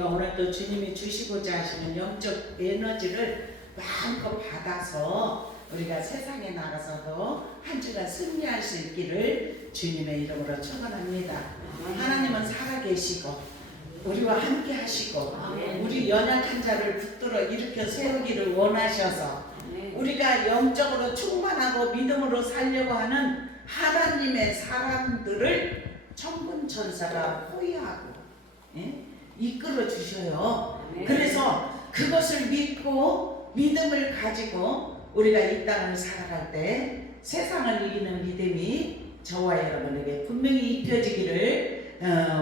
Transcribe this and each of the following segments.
오늘 또 주님이 주시고자 하시는 영적 에너지를 마음껏 받아서 우리가 세상에 나가서도 한 주간 승리할 수 있기를 주님의 이름으로 축원합니다. 하나님은 살아계시고 우리와 함께 하시고 우리 연약한 자를 붙들어 일으켜 세우기를 원하셔서 우리가 영적으로 충만하고 믿음으로 살려고 하는 하나님의 사람들을 천군천사가 호위하고 이끌어 주셔요. 그래서 그것을 믿고 믿음을 가지고 우리가 이 땅을 살아갈 때 세상을 이기는 믿음이 저와 여러분에게 분명히 입혀지기를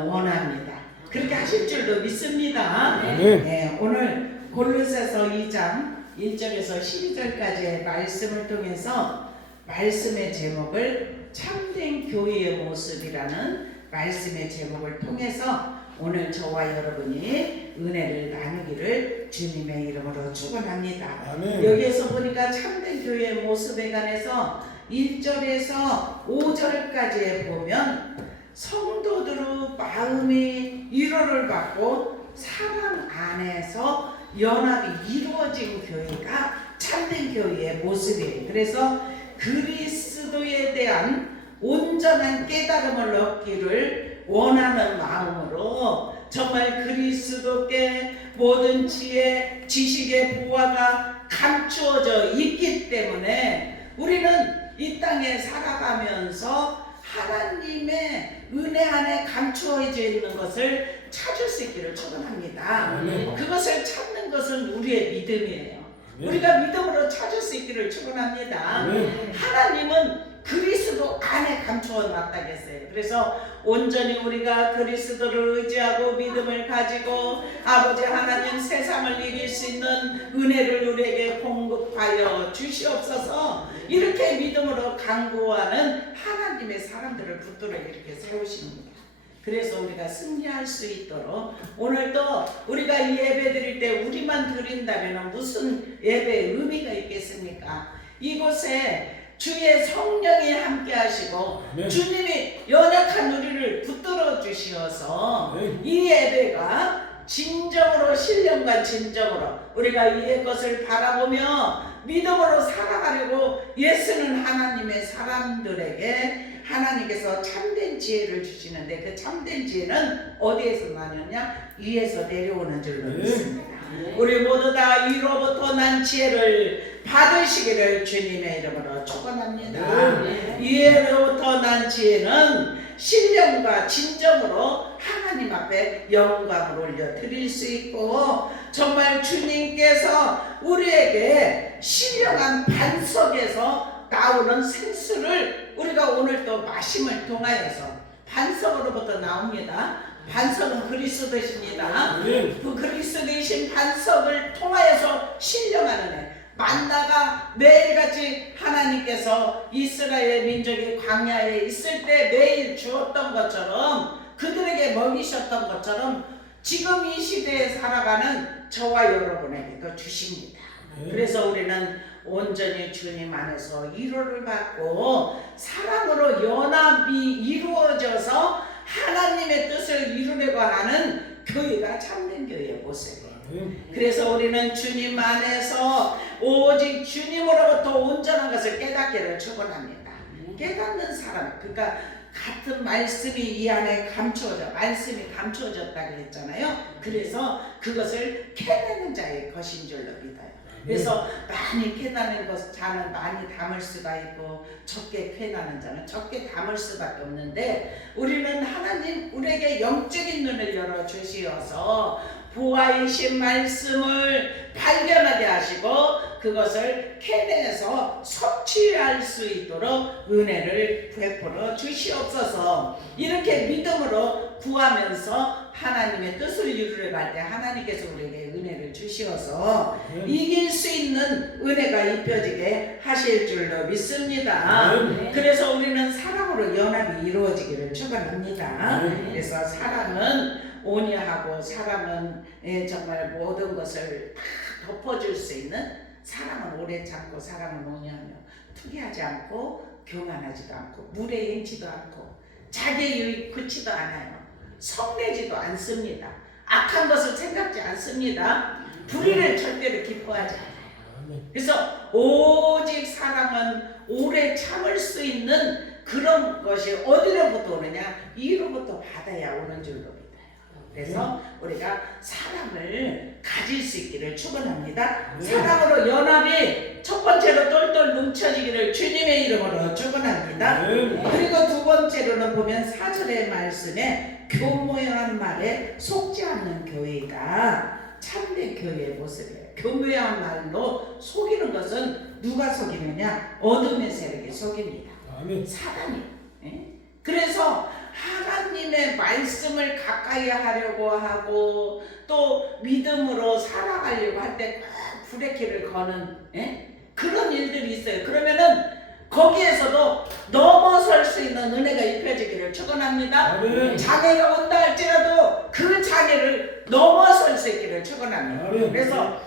원합니다. 그렇게 하실 줄로 믿습니다. 네, 오늘 골로새서 2장 1절에서 12절까지의 말씀을 통해서 말씀의 제목을 참된 교회의 모습이라는 말씀의 제목을 통해서 오늘 저와 여러분이 은혜를 나누기를 주님의 이름으로 축원합니다. 여기에서 보니까 참된 교회의 모습에 관해서 1절에서 5절까지에 보면 성도들의 마음이 위로를 받고 사랑 안에서 연합이 이루어진 교회가 참된 교회의 모습이에요. 그래서 그리스도에 대한 온전한 깨달음을 얻기를 원하는 마음으로 정말 그리스도께 모든 지혜, 지식의 보화가 감추어져 있기 때문에 우리는 이 땅에 살아가면서 하나님의 은혜 안에 감추어져 있는 것을 찾을 수 있기를 축원합니다. 그것을 찾는 것은 우리의 믿음이에요. 우리가 믿음으로 찾을 수 있기를 축원합니다. 하나님은 그리스도 안에 감추어 놨다고 했어요. 그래서 온전히 우리가 그리스도를 의지하고 믿음을 가지고 아버지 하나님 세상을 이길 수 있는 은혜를 우리에게 공급하여 주시옵소서. 이렇게 믿음으로 간구하는 하나님의 사람들을 붙들어 이렇게 세우십니다. 그래서 우리가 승리할 수 있도록 오늘도 우리가 이 예배 드릴 때 우리만 드린다면 무슨 예배의 의미가 있겠습니까? 이곳에 주의 성령이 함께 하시고 주님이 연약한 우리를 붙들어 주시어서 이 예배가 진정으로 신령과 진정으로 우리가 이의 것을 바라보며 믿음으로 살아가려고 애쓰는 하나님의 사람들에게 하나님께서 참된 지혜를 주시는데 그 참된 지혜는 어디에서 나느냐? 위에서 내려오는 줄로 믿습니다. 우리 모두 다 위로부터 난 지혜를 받으시기를 주님의 이름으로 축원합니다. 위로부터 난 지혜는 신령과 진정으로 하나님 앞에 영광을 올려 드릴 수 있고 정말 주님께서 우리에게 신령한 반석에서 나오는 생수를 우리가 오늘 또 마심을 통하여서 반석으로부터 나옵니다. 반석은 그리스도이십니다. 그 그리스도이신 반석을 통하여서 신령한 은혜 만나가 매일같이 하나님께서 이스라엘 민족이 광야에 있을 때 매일 주었던 것처럼 그들에게 먹이셨던 것처럼 지금 이 시대에 살아가는 저와 여러분에게도 주십니다. 그래서 우리는 온전히 주님 안에서 위로를 받고 사랑으로 연합이 이루어져서 하나님의 뜻을 이루려고 하는 교회가 참된 교회의 모습이에요. 그래서 우리는 주님 안에서 오직 주님으로부터 온전한 것을 깨닫기를 축원합니다. 깨닫는 사람, 그러니까 같은 말씀이 이 안에 감추어져, 말씀이 감추어졌다고 했잖아요. 그래서 그것을 캐내는 자의 것인 줄로 믿어요. 그래서 많이 캐나는 자는 많이 담을 수가 있고 적게 캐나는 자는 적게 담을 수밖에 없는데 우리는 하나님 우리에게 영적인 눈을 열어 주시어서 부활이신 말씀을 발견하게 하시고 그것을 캐내서 섭취할 수 있도록 은혜를 베풀어 주시옵소서. 이렇게 믿음으로 구하면서 하나님의 뜻을 이루려 갈 때 하나님께서 우리에게 은혜를 주시어서 이길 수 있는 은혜가 입혀지게 하실 줄로 믿습니다. 그래서 우리는 사랑으로 연합이 이루어지기를 축원합니다. 그래서 사랑은 온유하고 사랑은 정말 모든 것을 다 덮어줄 수 있는 사랑은 오래 참고 사랑은 온유하며 투기하지 않고 교만하지도 않고 물에 행치도 않고 자기의 유익 굳지도 않아요. 성내지도 않습니다. 악한 것을 생각지 않습니다. 불의를 절대로 기뻐하지 않아요. 그래서 오직 사랑은 오래 참을 수 있는 그런 것이 어디로부터 오느냐? 이로부터 받아야 오는 줄로 믿어요. 그래서 우리가 사랑을 가질 수 있기를 축원합니다. 사랑으로 연합이 첫 번째로 똘똘 뭉쳐지기를 주님의 이름으로 축원합니다. 그리고 두 번째로는 보면 4절의 말씀에 교묘한 말에 속지 않는 교회가 참된 교회의 모습이에요. 교묘한 말로 속이는 것은 누가 속이느냐? 어둠의 세력이 속입니다. 사단이. 그래서 하나님의 말씀을 가까이 하려고 하고 또 믿음으로 살아가려고 할 때 브레이크를 거는 그런 일들이 있어요. 그러면은 거기에서도 넘어설 수 있는 은혜가 입혀지기를 축원합니다. 장애가 온다 할지라도 그 장애를 넘어설 수 있기를 축원합니다. 그래서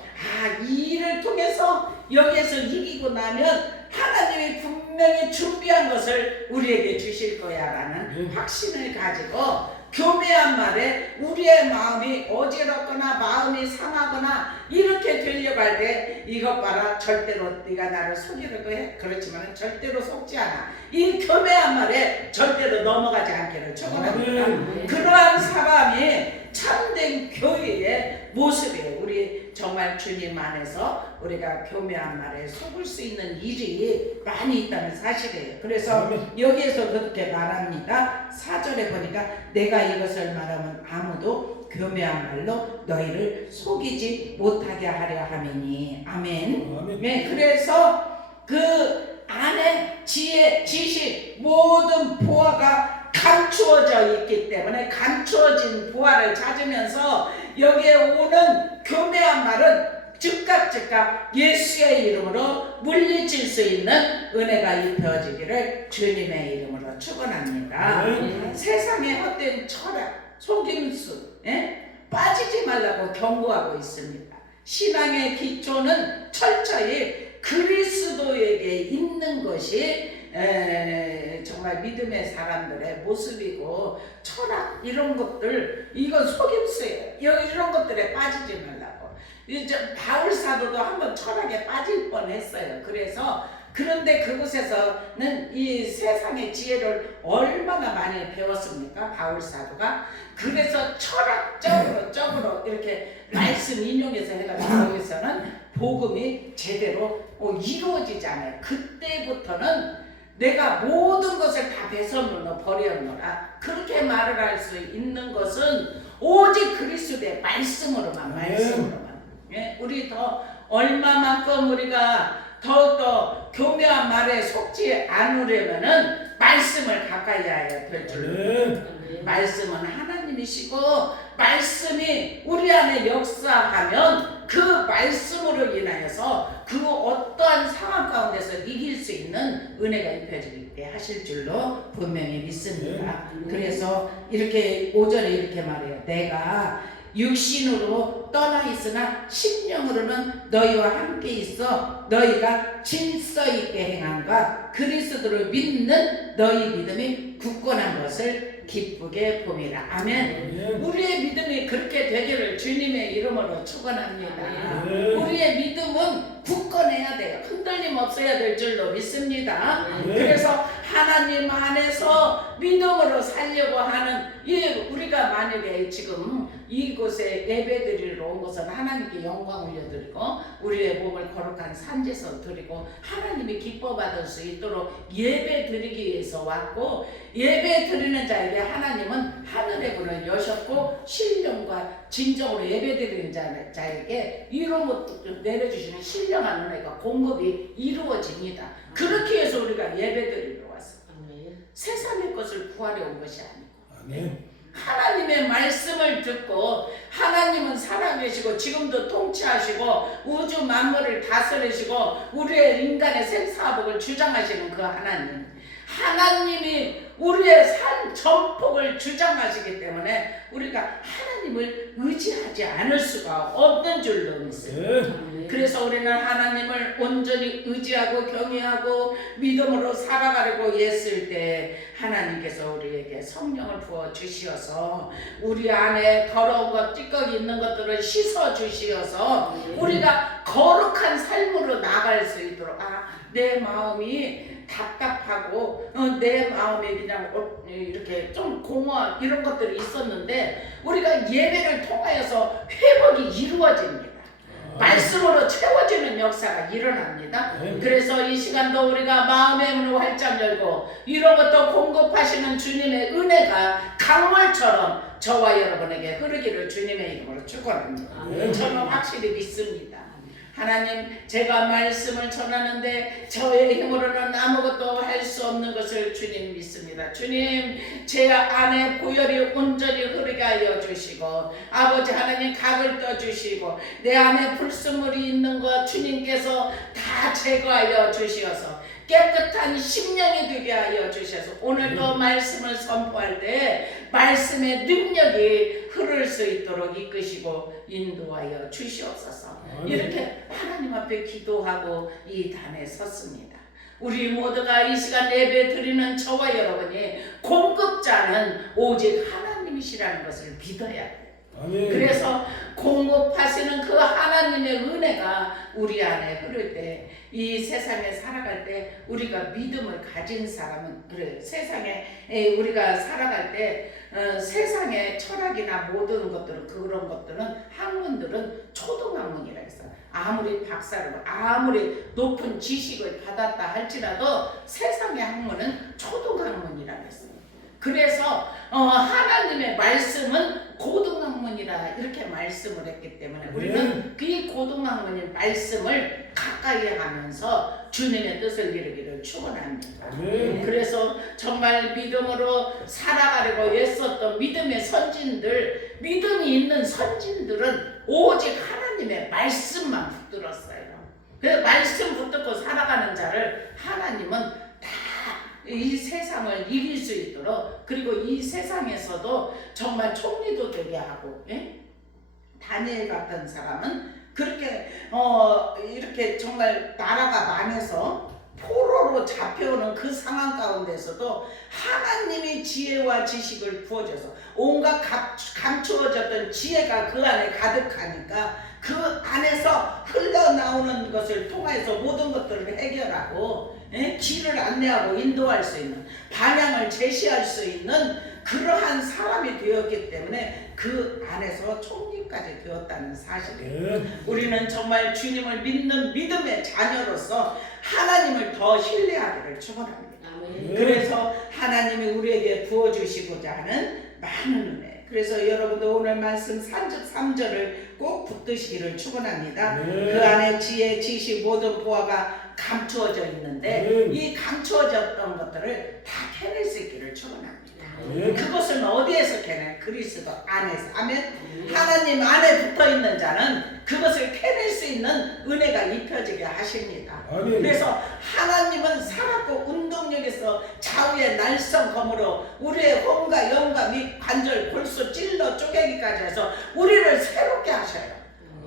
이 일을 통해서 여기에서 이기고 나면 하나님이 분명히 준비한 것을 우리에게 주실 거야 라는 확신을 가지고 교묘한 말에 우리의 마음이 어지럽거나 마음이 상하거나 이렇게 되려고 할 때 이것 봐라, 절대로 네가 나를 속이려고 해. 그렇지만 절대로 속지 않아. 이 교묘한 말에 절대로 넘어가지 않기를 축원합니다. 그러한 사람이 참된 교회의 모습이에요. 우리 정말 주님 안에서 우리가 교묘한 말에 속을 수 있는 일이 많이 있다는 사실이에요. 그래서 여기에서 그렇게 말합니다. 4절에 보니까 내가 이것을 말하면 아무도 교묘한 말로 너희를 속이지 못하게 하려 함이니. 아멘. 네, 그래서 그 안에 지혜, 지식, 모든 보화가 감추어져 있기 때문에 감추어진 보화를 찾으면서 여기에 오는 교묘한 말은 즉각 예수의 이름으로 물리칠 수 있는 은혜가 입혀지기를 주님의 이름으로 축원합니다. 세상의 헛된 철학, 속임수 빠지지 말라고 경고하고 있습니다. 신앙의 기초는 철저히 그리스도에게 있는 것이 정말 믿음의 사람들의 모습이고 철학 이런 것들 이건 속임수예요. 이런 것들에 빠지지 말라고. 이제 바울 사도도 한번 철학에 빠질 뻔했어요. 그래서 그런데 그곳에서는 이 세상의 지혜를 얼마나 많이 배웠습니까? 바울 사도가. 그래서 철학적으로 이렇게 말씀 인용해서 해가지고 여기서는 복음이 제대로 이루어지잖아요. 그때부터는 내가 모든 것을 다 배설물로 버렸노라. 그렇게 말을 할 수 있는 것은 오직 그리스도의 말씀으로만. 우리 더 얼마만큼 우리가 더욱더 교묘한 말에 속지 않으려면은 말씀을 가까이 해야 될 줄로. 말씀은 하나님이시고 말씀이 우리 안에 역사하면 그 말씀으로 인하여서 그 어떠한 상황 가운데서 이길 수 있는 은혜가 입혀질 때 하실 줄로 분명히 믿습니다. 그래서 이렇게 오전에 이렇게 말해요. 내가 육신으로 떠나 있으나 심령으로는 너희와 함께 있어 너희가 질서 있게 행함과 그리스도를 믿는 너희 믿음이 굳건한 것을 기쁘게 봄이라. 아멘. 우리의 믿음이 그렇게 되기를 주님의 이름으로 축원합니다. 우리의 믿음은 굳건해야 돼요. 흔들림 없어야 될 줄로 믿습니다. 그래서 하나님 안에서 믿음으로 살려고 하는 우리가 만약에 지금 이곳에 예배드리러 온 것은 하나님께 영광 올려드리고 우리의 몸을 거룩한 산제서 드리고 하나님이 기뻐 받을 수 있도록 예배 드리기 위해서 왔고, 예배 드리는 자에게 하나님은 하늘의 문을 여셨고 신령과 진정으로 예배 드리는 자에게 이로부터 내려주시는 신령한 은혜가 공급이 이루어집니다. 그렇게 해서 우리가 예배 드리러 왔어요. 세상의 것을 구하려 온 것이 아니고 하나님의 말씀을 듣고, 하나님은 살아계시고 지금도 통치하시고 우주 만물을 다스리시고 우리의 인간의 생사복을 주장하시는 그 하나님이 우리의 삶 전폭을 주장하시기 때문에 우리가 하나님을 의지하지 않을 수가 없는 줄로 믿습니다. 그래서 우리는 하나님을 온전히 의지하고 경외하고 믿음으로 살아가려고 했을 때 하나님께서 우리에게 성령을 부어 주시어서 우리 안에 더러운 것, 찌꺼기 있는 것들을 씻어 주시어서 우리가 거룩한 삶으로 나아갈 수 있도록 내 마음이 답답하고 내 마음에 그냥 이렇게 좀 공허한 이런 것들이 있었는데 우리가 예배를 통하여서 회복이 이루어집니다. 말씀으로 채워지는 역사가 일어납니다. 그래서 이 시간도 우리가 마음의 문을 활짝 열고 이로부터 공급하시는 주님의 은혜가 강물처럼 저와 여러분에게 흐르기를 주님의 이름으로 축원합니다. 저는 확실히 믿습니다. 하나님, 제가 말씀을 전하는데 저의 힘으로는 아무것도 할 수 없는 것을 주님 믿습니다. 주님, 제 안에 보혈이 온전히 흐르게 하여 주시고 아버지 하나님 각을 떠주시고 내 안에 불순물이 있는 것 주님께서 다 제거하여 주시어서 깨끗한 심령이 되게 하여 주셔서 오늘도 말씀을 선포할 때 말씀의 능력이 흐를 수 있도록 이끄시고 인도하여 주시옵소서. 이렇게 하나님 앞에 기도하고 이 단에 섰습니다. 우리 모두가 이 시간 예배 드리는 저와 여러분이 공급자는 오직 하나님이시라는 것을 믿어야 돼요. 그래서 공급하시는 그 하나님의 은혜가 우리 안에 흐를 때 이 세상에 살아갈 때 우리가 믿음을 가진 사람은 그래 세상에 우리가 살아갈 때 세상의 철학이나 모든 것들은 그런 것들은 학문들은 초등학문이라 해서 아무리 박사를 아무리 높은 지식을 받았다 할지라도 세상의 학문은 초등학문이라 했어요. 그래서 하나님의 말씀은 고등학문이라 이렇게 말씀을 했기 때문에 우리는 그 고등학문인 말씀을 가까이 하면서 주님의 뜻을 이루기를 축원합니다. 그래서 정말 믿음으로 살아가려고 애썼던 믿음의 선진들, 믿음이 있는 선진들은 오직 하나님의 말씀만 붙들었어요. 그 말씀 붙들고 살아가는 자를 하나님은 이 세상을 이길 수 있도록 그리고 이 세상에서도 정말 총리도 되게 하고 다니엘 같은 사람은 그렇게 이렇게 정말 나라가 망해서 포로로 잡혀오는 그 상황 가운데서도 하나님이 지혜와 지식을 부어줘서 온갖 감추어졌던 지혜가 그 안에 가득하니까 그 안에서 흘러나오는 것을 통해서 모든 것들을 해결하고 길을 안내하고 인도할 수 있는 방향을 제시할 수 있는 그러한 사람이 되었기 때문에 그 안에서 총리까지 되었다는 사실이에요. 우리는 정말 주님을 믿는 믿음의 자녀로서 하나님을 더 신뢰하기를 축원합니다. 그래서 하나님이 우리에게 부어주시고자 하는 많은 은혜. 그래서 여러분도 오늘 말씀 3절을 꼭 붙드시기를 축원합니다. 그 안에 지혜, 지식, 모든 보화가 감추어져 있는데 이 감추어졌던 것들을 다 캐낼 수 있기를 축원합니다. 그것은 어디에서 캐내? 그리스도 안에서. 아멘. 하나님 안에 붙어있는 자는 그것을 캐낼 수 있는 은혜가 입혀지게 하십니다. 그래서 하나님은 살았고 운동력에서 좌우의 날성검으로 우리의 혼과 영과 및 관절, 골수, 찔러 쪼개기까지 해서 우리를 새롭게 하셔요.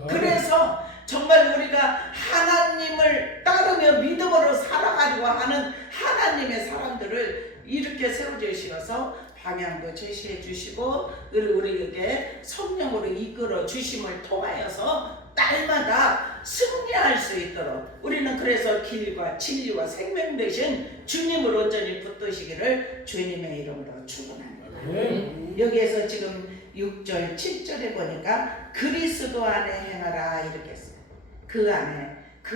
그래서 정말 우리가 하나님을 따르며 믿음으로 살아가려고 하는 하나님의 사람들을 이렇게 세워주셔서 방향도 제시해 주시고 우리에게 성령으로 이끌어 주심을 통하여서 날마다 승리할 수 있도록 우리는 그래서 길과 진리와 생명 되신 주님을 온전히 붙드시기를 주님의 이름으로 축원합니다. 여기에서 지금 6절, 7절에 보니까 그리스도 안에 행하라 이렇게 했어요. 그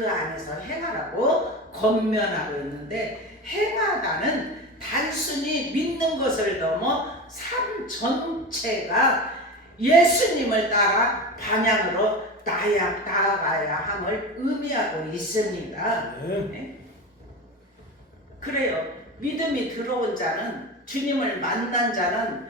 안에서 행하라고 권면하고 있는데 행하다는 단순히 믿는 것을 넘어 삶 전체가 예수님을 따라 방향으로 나아가야 함을 의미하고 있습니다. 그래요. 믿음이 들어온 자는 주님을 만난 자는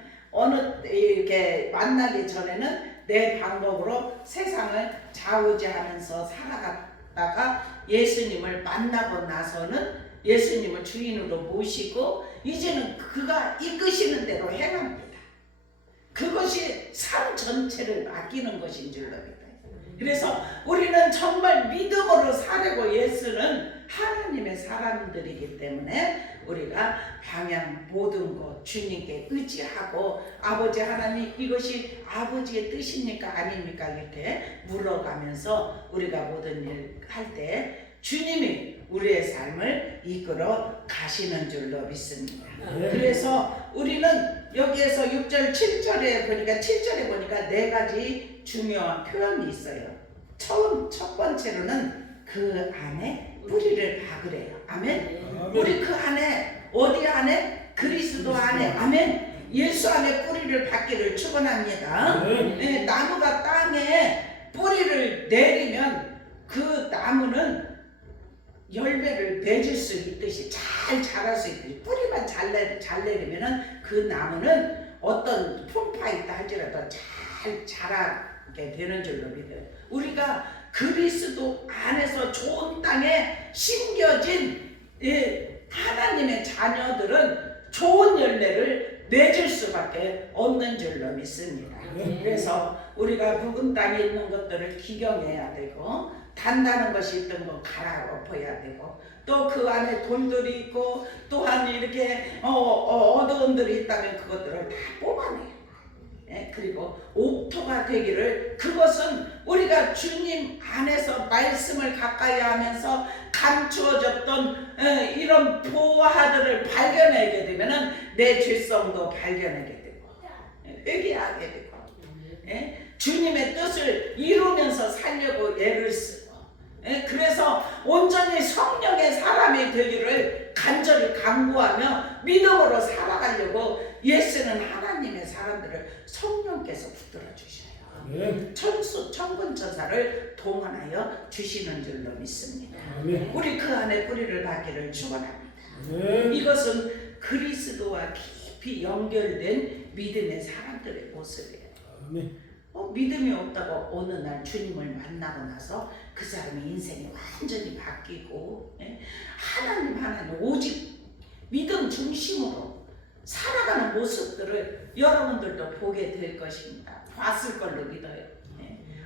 이렇게 만나기 전에는 내 방법으로 세상을 좌우지하면서 살아갔다가 예수님을 만나고 나서는 예수님을 주인으로 모시고 이제는 그가 이끄시는 대로 행합니다. 그것이 삶 전체를 맡기는 것인 줄로 믿어요. 그래서 우리는 정말 믿음으로 살고 예수는 하나님의 사람들이기 때문에 우리가 방향 모든 것 주님께 의지하고 아버지 하나님 이것이 아버지의 뜻입니까 아닙니까 이렇게 물어가면서 우리가 모든 일 할 때 주님이 우리의 삶을 이끌어 가시는 줄로 믿습니다. 그래서 우리는 여기에서 6절 7절에 보니까 네 가지 중요한 표현이 있어요. 첫 번째로는 그 안에 뿌리를 박으래요. 아멘. 우리 그 안에 어디 안에? 그리스도 안에. 아멘. 예수 안에 뿌리를 박기를 축원합니다. 네, 나무가 땅에 뿌리를 내리면 그 나무는 열매를 맺을 수 있듯이 잘 자랄 수 있듯이 뿌리만 잘 내리면은 그 나무는 어떤 풍파 있다 할지라도 잘 자라게 되는 줄로 믿어요. 우리가 그리스도 안에서 좋은 땅에 심겨진 하나님의 자녀들은 좋은 열매를 맺을 수밖에 없는 줄로 믿습니다. 그래서 우리가 묵은 땅에 있는 것들을 기경해야 되고 단단한 것이 있던 거 갈아엎어야 되고 또 그 안에 돌들이 있고 또한 이렇게 어두운들이 있다면 그것들을 다 뽑아내요. 그리고 옥토가 되기를 그것은 우리가 주님 안에서 말씀을 가까이 하면서 감추어졌던 이런 보화들을 발견하게 되면은 내 죄성도 발견하게 되고 회개하게 되고 주님의 뜻을 이루면서 살려고 애를 쓰고 그래서 온전히 성령의 사람이 되기를 간절히 간구하며 믿음으로 살아가려고 예수는 하나님의 사람들을 성령께서 붙들어 주셔요. 천군천사를 동원하여 주시는 줄로 믿습니다. 우리 그 안에 뿌리를 박기를 축원합니다. 이것은 그리스도와 깊이 연결된 믿음의 사람들의 모습이에요. 믿음이 없다고 어느 날 주님을 만나고 나서 그 사람의 인생이 완전히 바뀌고 하나님 오직 믿음 중심으로 살아가는 모습들을 여러분들도 보게 될 것입니다. 봤을 걸로 믿어요.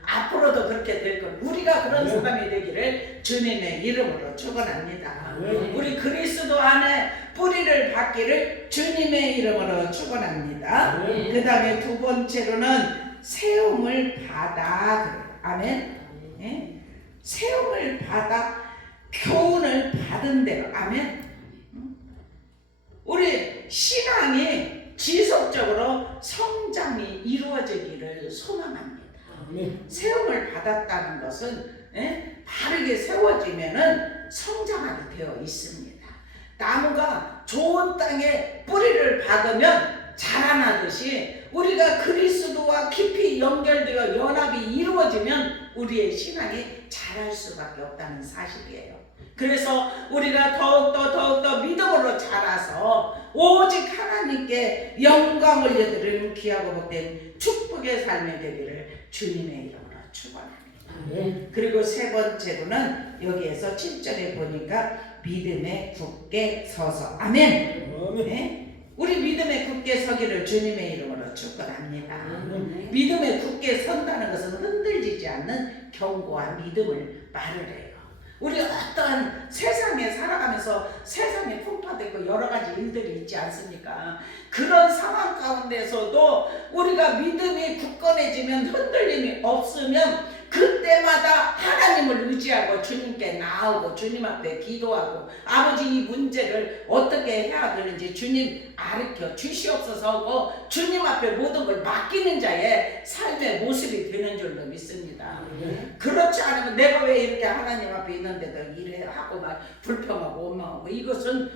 앞으로도 그렇게 될 것. 우리가 그런 사람이 되기를 주님의 이름으로 축원합니다. 우리 그리스도 안에 뿌리를 박기를 주님의 이름으로 축원합니다. 그 다음에 두 번째로는 세움을 받아. 아멘. 세움을 받아 교훈을 받은 대로. 아멘. 우리 신앙이 지속적으로 성장이 이루어지기를 소망합니다. 세움을 받았다는 것은 바르게 세워지면은 성장하게 되어 있습니다. 나무가 좋은 땅에 뿌리를 박으면 자라나듯이 우리가 그리스도와 깊이 연결되어 연합이 이루어지면 우리의 신앙이 자랄 수밖에 없다는 사실이에요. 그래서 우리가 더욱더 믿음으로 자라서 오직 하나님께 영광 올려드리는 귀하고 복된 축복의 삶이 되기를 주님의 이름으로 축원합니다. 그리고 세 번째로는 여기에서 7절에 보니까 믿음에 굳게 서서. 아멘. 우리 믿음에 굳게 서기를 주님의 이름으로 축원합니다. 믿음에 굳게 선다는 것은 흔들리지 않는 견고한 믿음을 말을 해요. 우리 어떠한 세상에 살아가면서 세상에 풍파되고 여러 가지 일들이 있지 않습니까? 그런 상황 가운데서도 우리가 믿음이 굳건해지면 흔들림이 없으면 그때마다 하나님을 의지하고 주님께 나아오고 주님 앞에 기도하고 아버지 이 문제를 어떻게 해야 되는지 주님 가르쳐 주시옵소서 하고 주님 앞에 모든 걸 맡기는 자의 삶의 모습이 되는 줄로 믿습니다. 그렇지 않으면 내가 왜 이렇게 하나님 앞에 있는데도 이래 하고 막 불평하고 원망하고 이것은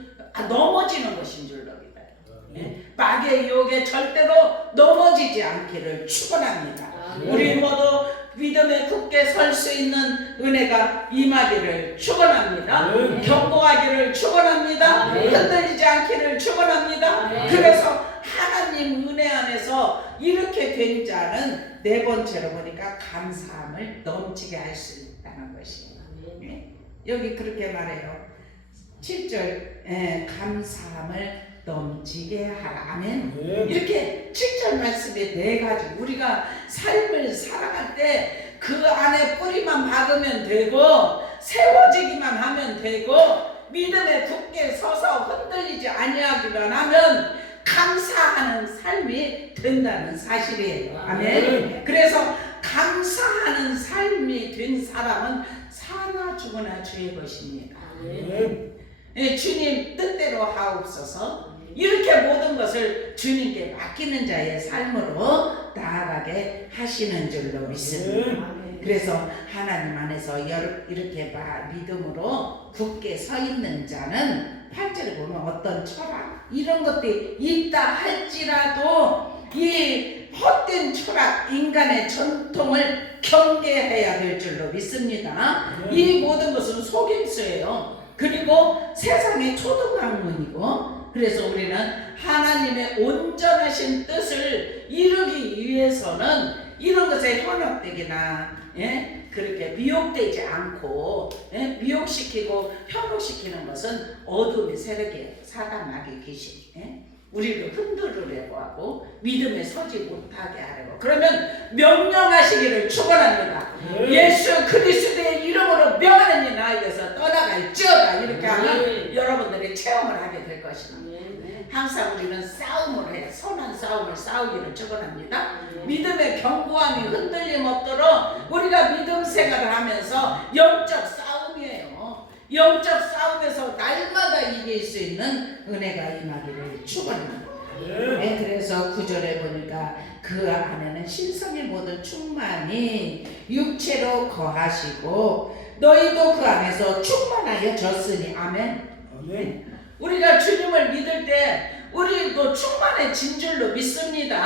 넘어지는 것인 줄로 믿어요. 마귀의 유혹에 절대로 넘어지지 않기를 축원합니다. 우리 모두 믿음에 굳게 설 수 있는 은혜가 임하기를 축원합니다. 견고하기를 축원합니다. 흔들리지 않기를 축원합니다. 그래서 하나님 은혜 안에서 이렇게 된 자는 네 번째로 보니까 감사함을 넘치게 할 수 있다는 것이에요. 여기 그렇게 말해요. 7절 감사함을 넘치게 하라. 아멘. 이렇게 7절 말씀에 4가지 우리가 삶을 살아갈 때 그 안에 뿌리만 박으면 되고 세워지기만 하면 되고 믿음에 굳게 서서 흔들리지 아니하기만 하면 감사하는 삶이 된다는 사실이에요. 아멘. 그래서 감사하는 삶이 된 사람은 사나 죽으나 주의 것입니다. 주님 뜻대로 하옵소서. 이렇게 모든 것을 주님께 맡기는 자의 삶으로 나아가게 하시는 줄로 믿습니다. 그래서 하나님 안에서 이렇게 믿음으로 굳게 서 있는 자는 8절에 보면 어떤 철학 이런 것들이 있다 할지라도 이 헛된 철학 인간의 전통을 경계해야 될 줄로 믿습니다. 이 모든 것은 속임수예요. 그리고 세상의 초등학문이고, 그래서 우리는 하나님의 온전하신 뜻을 이루기 위해서는 이런 것에 현혹되기나 그렇게 미혹되지 않고 미혹시키고 현혹시키는 것은 어둠의 세력이에요. 사단 마귀 귀신. 우리를 흔들으려고 하고 믿음에 서지 못하게 하려고. 그러면 명령하시기를 축원합니다. 예수 그리스도의 이름으로 명하는 이 나에게서 떠나갈지어다. 이렇게 하면 여러분들이 체험을 하게 될 것입니다. 항상 우리는 싸움을 해요. 선한 싸움을 싸우기를 축원합니다. 믿음의 견고함이 흔들림 없도록 우리가 믿음 생활을 하면서 영적 싸움이에요. 영적 싸움에서 날마다 이길 수 있는 은혜가 임하기를 축원합니다. 그래서 9절에 보니까 그 안에는 신성의 모든 충만이 육체로 거하시고 너희도 그 안에서 충만하여 졌으니. 아멘. 우리가 주님을 믿을 때 우리도 충만해진 줄로 믿습니다.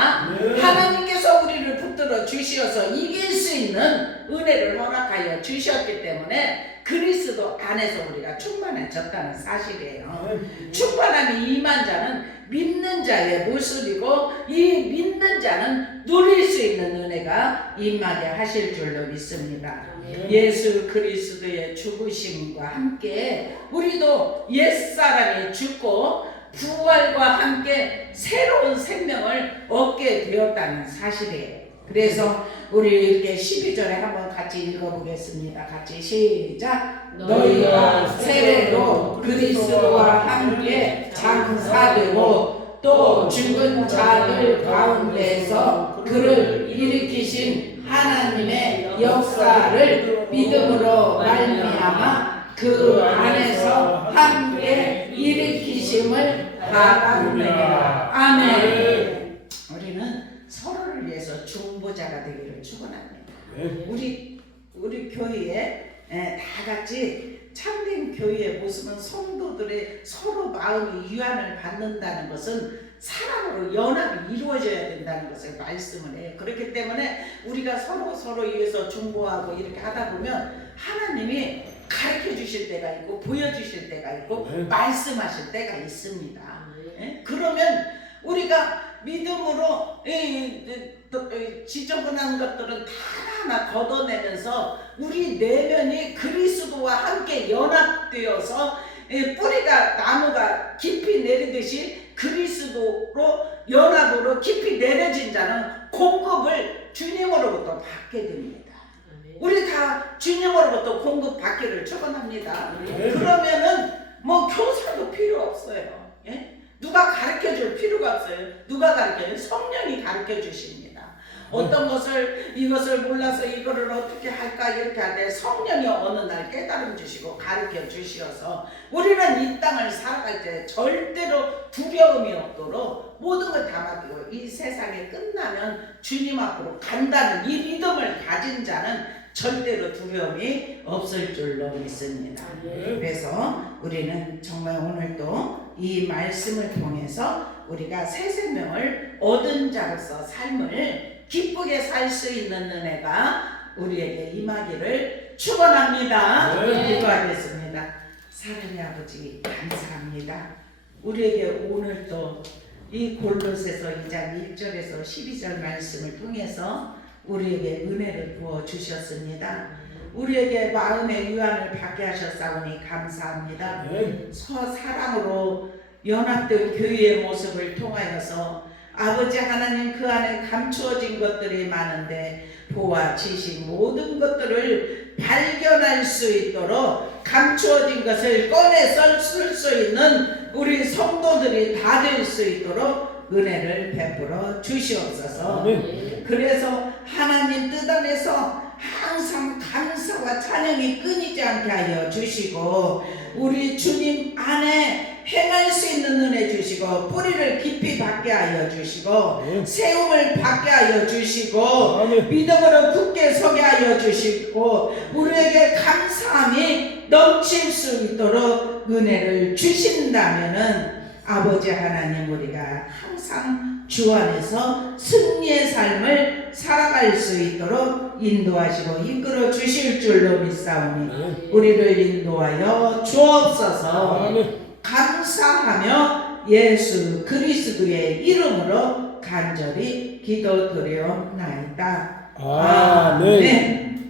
하나님께서 우리를 붙들어 주시어서 이길 수 있는 은혜를 허락하여 주셨기 때문에 그리스도 안에서 우리가 충만해졌다는 사실이에요. 충만함이 임한 자는 믿는 자의 모습이고, 이 믿는 자는 누릴 수 있는 은혜가 임하게 하실 줄로 믿습니다. 예수 그리스도의 죽으심과 함께 우리도 옛사람이 죽고 부활과 함께 새로운 생명을 얻게 되었다는 사실이에요. 그래서 우리 이렇게 12절에 한번 같이 읽어보겠습니다. 같이 시작. 너희가 세례로 그리스도와 함께 장사되고 또 죽은 자들 가운데서 그를 일으키신 하나님의 역사를 믿음으로 말미암아 그 안에서 함께 일으키심을 받았느니라. 아멘. 우리는 서로를 위해서 중보자가 되기를 축원합니다. 우리 교회에 다 같이 참된 교회의 모습은 성도들의 서로 마음이 위안을 받는다는 것은 사랑으로 연합이 이루어져야 된다는 것을 말씀을 해요. 그렇기 때문에 우리가 서로 위해서 중보하고 이렇게 하다 보면 하나님이 가르쳐 주실 때가 있고 보여주실 때가 있고 말씀하실 때가 있습니다. 그러면 우리가 믿음으로 지저분한 것들은 다 하나 걷어내면서 우리 내면이 그리스도와 함께 연합되어서 뿌리가 나무가 깊이 내리듯이 그리스도로 연합으로 깊이 내려진 자는 공급을 주님으로부터 받게 됩니다. 우리 다 주님으로부터 공급 받기를 축원합니다. 그러면은 뭐 교사도 필요 없어요. 누가 가르쳐 줄 필요가 없어요. 누가 가르쳐요? 성령이 가르쳐 주십니다. 어떤 것을 이것을 몰라서 이거를 어떻게 할까 이렇게 할 때 성령이 어느 날 깨달음 주시고 가르쳐 주시어서 우리는 이 땅을 살아갈 때 절대로 두려움이 없도록 모든 걸 다 맡기고 이 세상이 끝나면 주님 앞으로 간다는 이 믿음을 가진 자는 절대로 두려움이 없을 줄로 믿습니다. 그래서 우리는 정말 오늘도 이 말씀을 통해서 우리가 새 생명을 얻은 자로서 삶을 기쁘게 살 수 있는 은혜가 우리에게 임하기를 축원합니다. 기도하겠습니다. 사랑의 아버지 감사합니다. 우리에게 오늘도 이 골로새서 2장 1절에서 12절 말씀을 통해서 우리에게 은혜를 부어 주셨습니다. 우리에게 마음의 위안을 받게 하셨사오니 감사합니다. 사랑으로 연합된 교회의 모습을 통하여서 아버지 하나님 그 안에 감추어진 것들이 많은데 보아 지식 모든 것들을 발견할 수 있도록 감추어진 것을 꺼내서 쓸 수 있는 우리 성도들이 다 될 수 있도록 은혜를 베풀어 주시옵소서. 그래서 하나님 뜻 안에서 항상 감사와 찬양이 끊이지 않게 하여 주시고 우리 주님 안에 행할 수 있는 은혜 주시고 뿌리를 깊이 받게 하여 주시고 세움을 받게 하여 주시고 믿음으로 굳게 서게 하여 주시고 우리에게 감사함이 넘칠 수 있도록 은혜를 주신다면은 아버지 하나님 우리가 항상 주 안에서 승리의 삶을 살아갈 수 있도록 인도하시고 이끌어 주실 줄로 믿사오니 우리를 인도하여 주옵소서. 감사하며 예수 그리스도의 이름으로 간절히 기도드려옵나이다. 아멘.